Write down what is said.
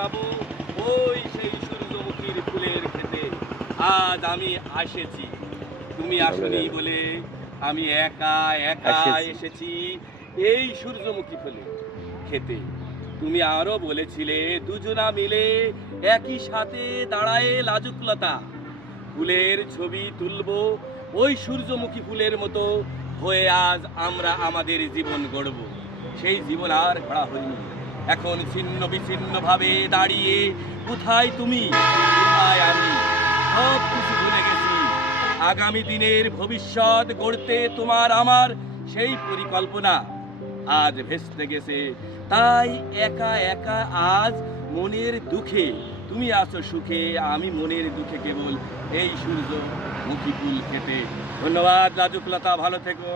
যাব ওই সেই সূর্যমুখীর ফুলের খেতে। আজ আমি এসেছি, তুমি আসনি বলে আমি একা একা এসেছি এই সূর্যমুখী ফুলের খেতে। তুমি আরো বলেছিলে দুজনা মিলে একই সাথে দাঁড়ায় লাজুকলতা, ফুলের ছবি তুলবো ওই সূর্যমুখী ফুলের মতো হয়ে আজ আমরা আমাদের জীবন গড়ব। সেই জীবন আর গড়া হয়নি। এখন ছিন্ন বিচ্ছিন্ন ভাবে দাঁড়িয়ে কোথায় তুমি কোথায় আমি, সব কিছু ভুলে গেছি। আগামী দিনের ভবিষ্যৎ গড়তে তোমার আমার সেই পরিকল্পনা আজ ভেস্তে গেছে। তাই একা একা আজ মনের দুঃখে, তুমি আছো সুখে, আমি মনের দুঃখে কেবল এই সূর্যমুখী ফুল খেতে। ধন্যবাদ লাজুকলতা, ভালো থেকো।